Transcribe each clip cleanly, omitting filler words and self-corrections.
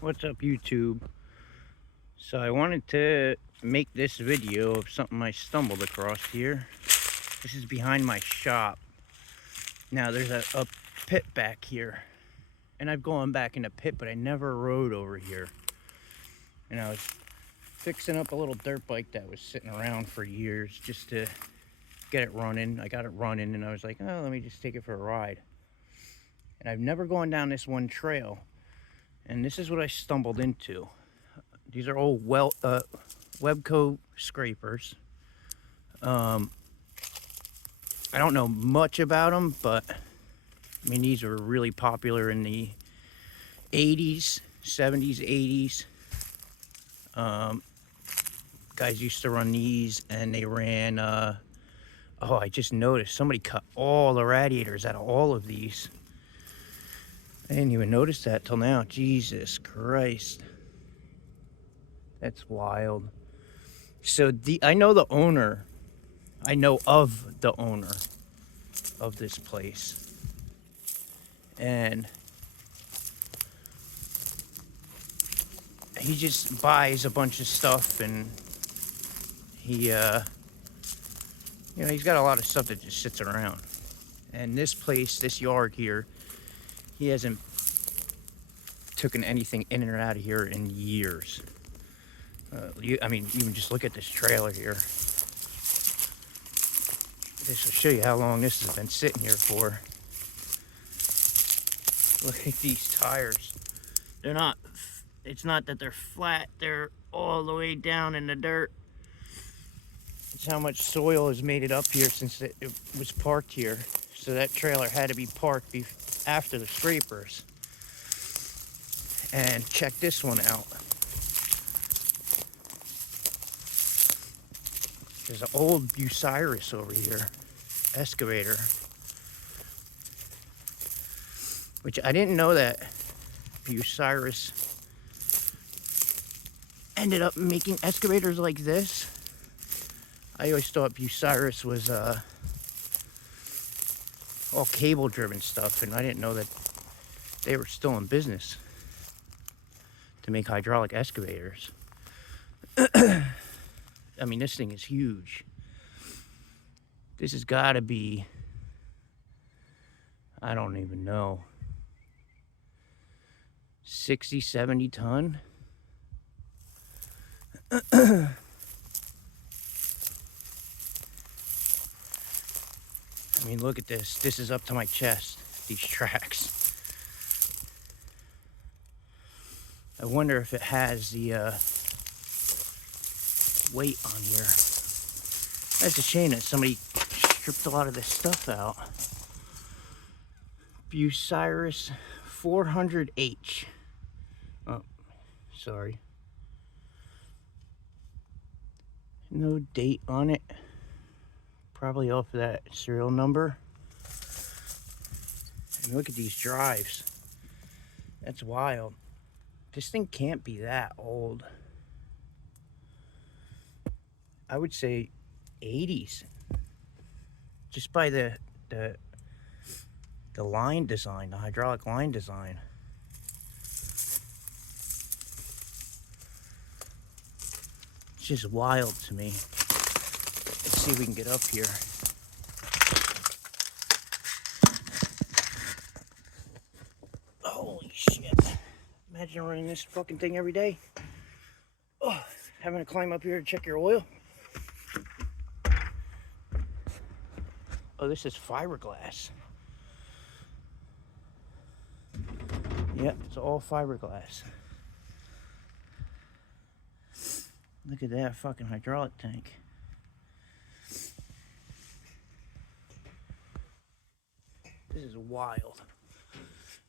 What's up, YouTube? So I wanted to make this video of something I stumbled across here. This is behind my shop. Now there's a pit back here, and I've gone back in the pit, but I never rode over here. And I was fixing up a little dirt bike that was sitting around for years just to get it running. I got it running, and I was like, oh, let me just take it for a ride. And I've never gone down this one trail, and this is what I stumbled into. These are old Wabco scrapers. I don't know much about them, but I mean, these were really popular in the 80s, 70s, 80s. Guys used to run these, and they ran, oh, I just noticed somebody cut all the radiators out of all of these. I didn't even notice that till now. Jesus Christ. That's wild. So I know the owner. I know of the owner of this place. And he just buys a bunch of stuff, and he, he's got a lot of stuff that just sits around. And this place, this yard here, he hasn't taken anything in or out of here in years. I mean, even just look at this trailer here. This will show you how long this has been sitting here for. Look at these tires. They're not, it's not that they're flat, they're all the way down in the dirt. It's how much soil has made it up here since it was parked here. So that trailer had to be parked after the scrapers. And check this one out. There's an old Bucyrus over here, excavator. Which I didn't know that Bucyrus ended up making excavators like this. I always thought Bucyrus was all cable driven stuff, and I didn't know that they were still in business to make hydraulic excavators. I mean, this thing is huge. This has got to be, I don't even know, 60, 70 ton. I mean, look at this. This is up to my chest, these tracks. I wonder if it has the weight on here. That's a shame that somebody stripped a lot of this stuff out. Bucyrus 400H. Oh, sorry. No date on it. Probably off of that serial number. And look at these drives. That's wild. This thing can't be that old. I would say 80s. Just by the line design, the hydraulic line design. It's just wild to me. Let's see if we can get up here. Holy shit. Imagine running this fucking thing every day. Oh, having to climb up here to check your oil. Oh, this is fiberglass. Yep, it's all fiberglass. Look at that fucking hydraulic tank. This is wild.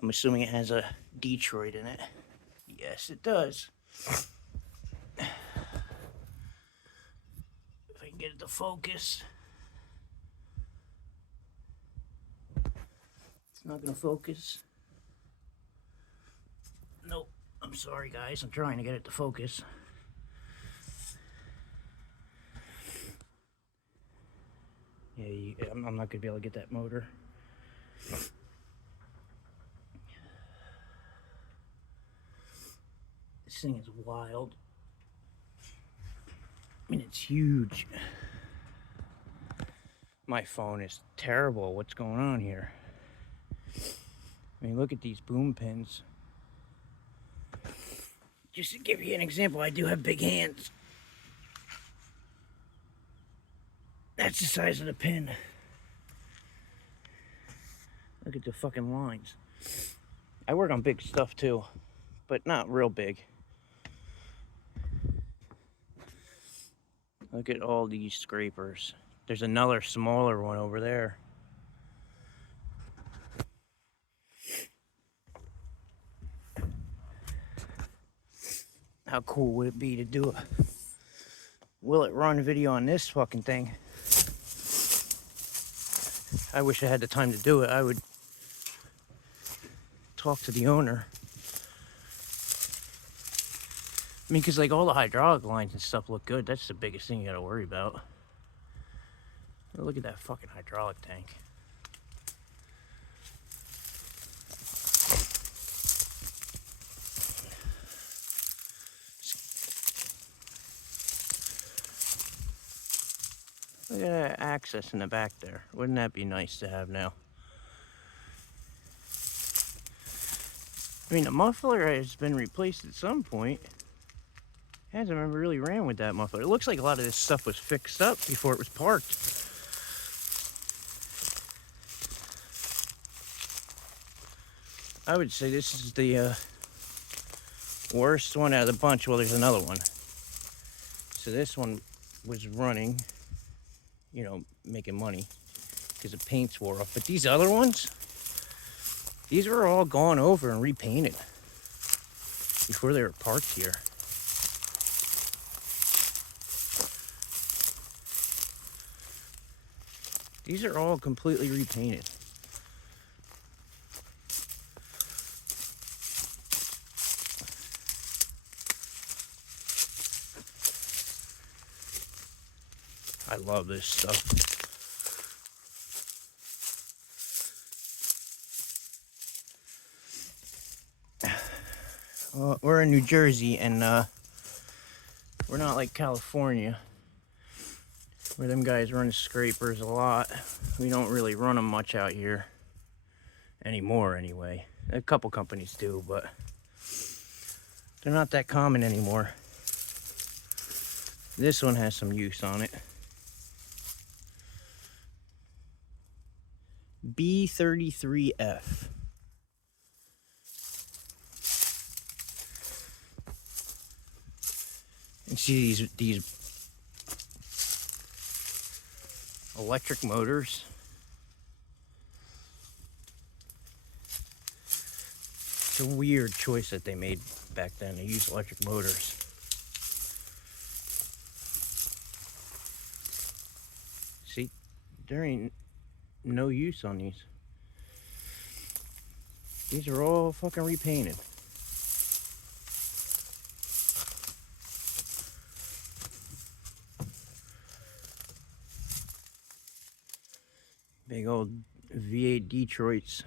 I'm assuming it has a Detroit in it. Yes, it does. If I can get it to focus. It's not gonna focus. Nope. I'm sorry, guys. I'm trying to get it to focus. Yeah, I'm not gonna be able to get that motor. This thing is wild. I mean, it's huge. My phone is terrible. What's going on here? I mean, look at these boom pins. Just to give you an example, I do have big hands. That's the size of the pin. Look at the fucking lines. I work on big stuff too, but not real big. Look at all these scrapers. There's another smaller one over there. How cool would it be to do a will it run video on this fucking thing? I wish I had the time to do it. I would talk to the owner. I mean, because like all the hydraulic lines and stuff look good. That's the biggest thing you gotta worry about. Oh, look at that fucking hydraulic tank. Look at that access in the back there. Wouldn't that be nice to have now? I mean, the muffler has been replaced at some point. Hasn't ever really ran with that muffler. It looks like a lot of this stuff was fixed up before it was parked. I would say this is the worst one out of the bunch. Well, there's another one. So this one was running, you know, making money because the paint's wore off. But these other ones, these were all gone over and repainted before they were parked here. These are all completely repainted. I love this stuff. Well, we're in New Jersey, and we're not like California, where them guys run scrapers a lot. We don't really run them much out here anymore anyway. A couple companies do, but they're not that common anymore. This one has some use on it. B33F. And see these electric motors. It's a weird choice that they made back then to use electric motors. See, there ain't no use on these. These are all fucking repainted. Big old V8 Detroits.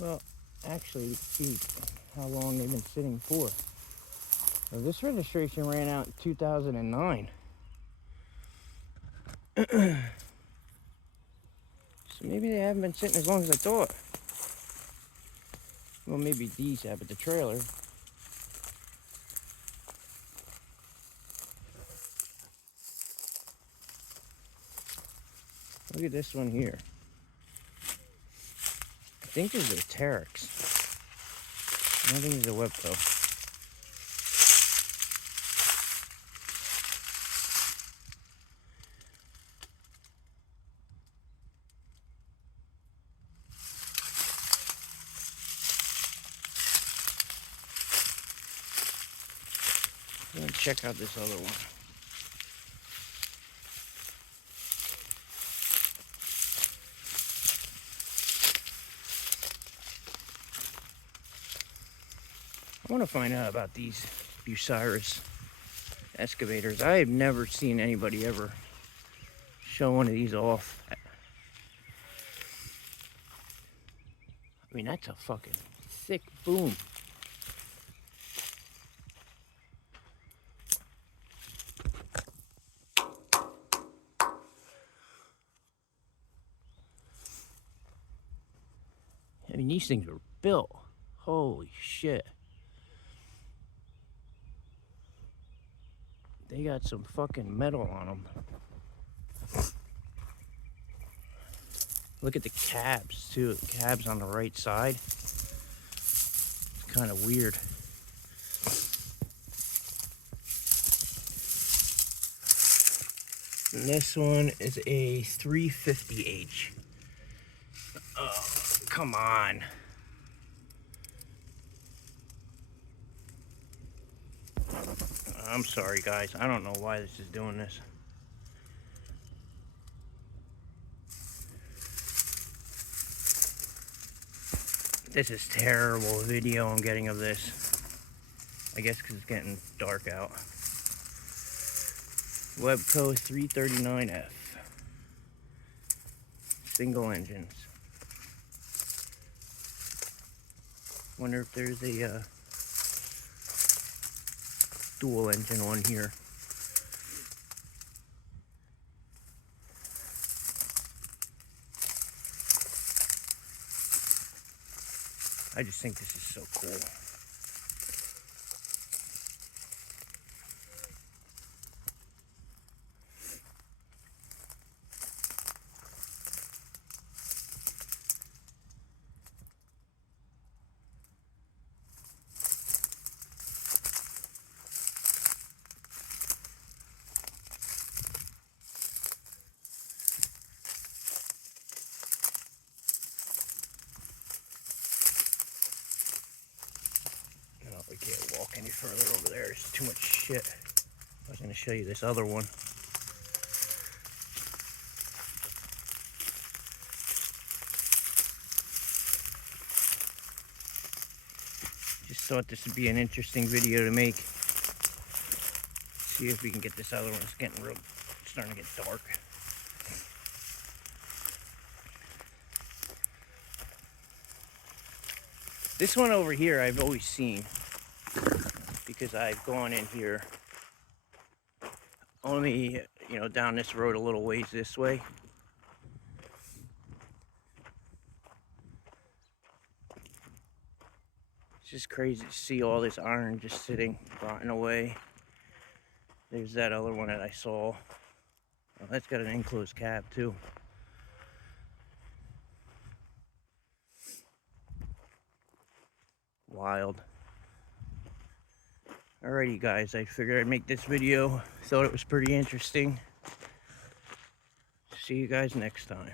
Well, actually, see how long they've been sitting for. Well, this registration ran out in 2009. So maybe they haven't been sitting as long as I thought. Well, maybe these have, but the trailer. Look at this one here. I think this is a Terex. I don't think it's a Wabco. Let's check out this other one. I want to find out about these Bucyrus excavators. I have never seen anybody ever show one of these off. mean, that's a fucking thick boom. I mean, these things were built. Holy shit. They got some fucking metal on them. Look at the cabs, too. The cabs on the right side. It's kind of weird. And this one is a 350H. Oh, come on. I'm sorry, guys. I don't know why this is doing this. This is terrible video I'm getting of this. I guess because it's getting dark out. Wabco 339F. Single engines. Wonder if there's a dual engine one here. I just think this is so cool. We can't walk any further over there. There's too much shit. I was going to show you this other one. Just thought this would be an interesting video to make. See if we can get this other one. It's getting real, it's starting to get dark. This one over here I've always seen, because I've gone in here only, you know, down this road a little ways this way. It's just crazy to see all this iron just sitting, rotting away. There's that other one that I saw. Oh, that's got an enclosed cab too. Wild. Alrighty guys, I figured I'd make this video. Thought it was pretty interesting. See you guys next time.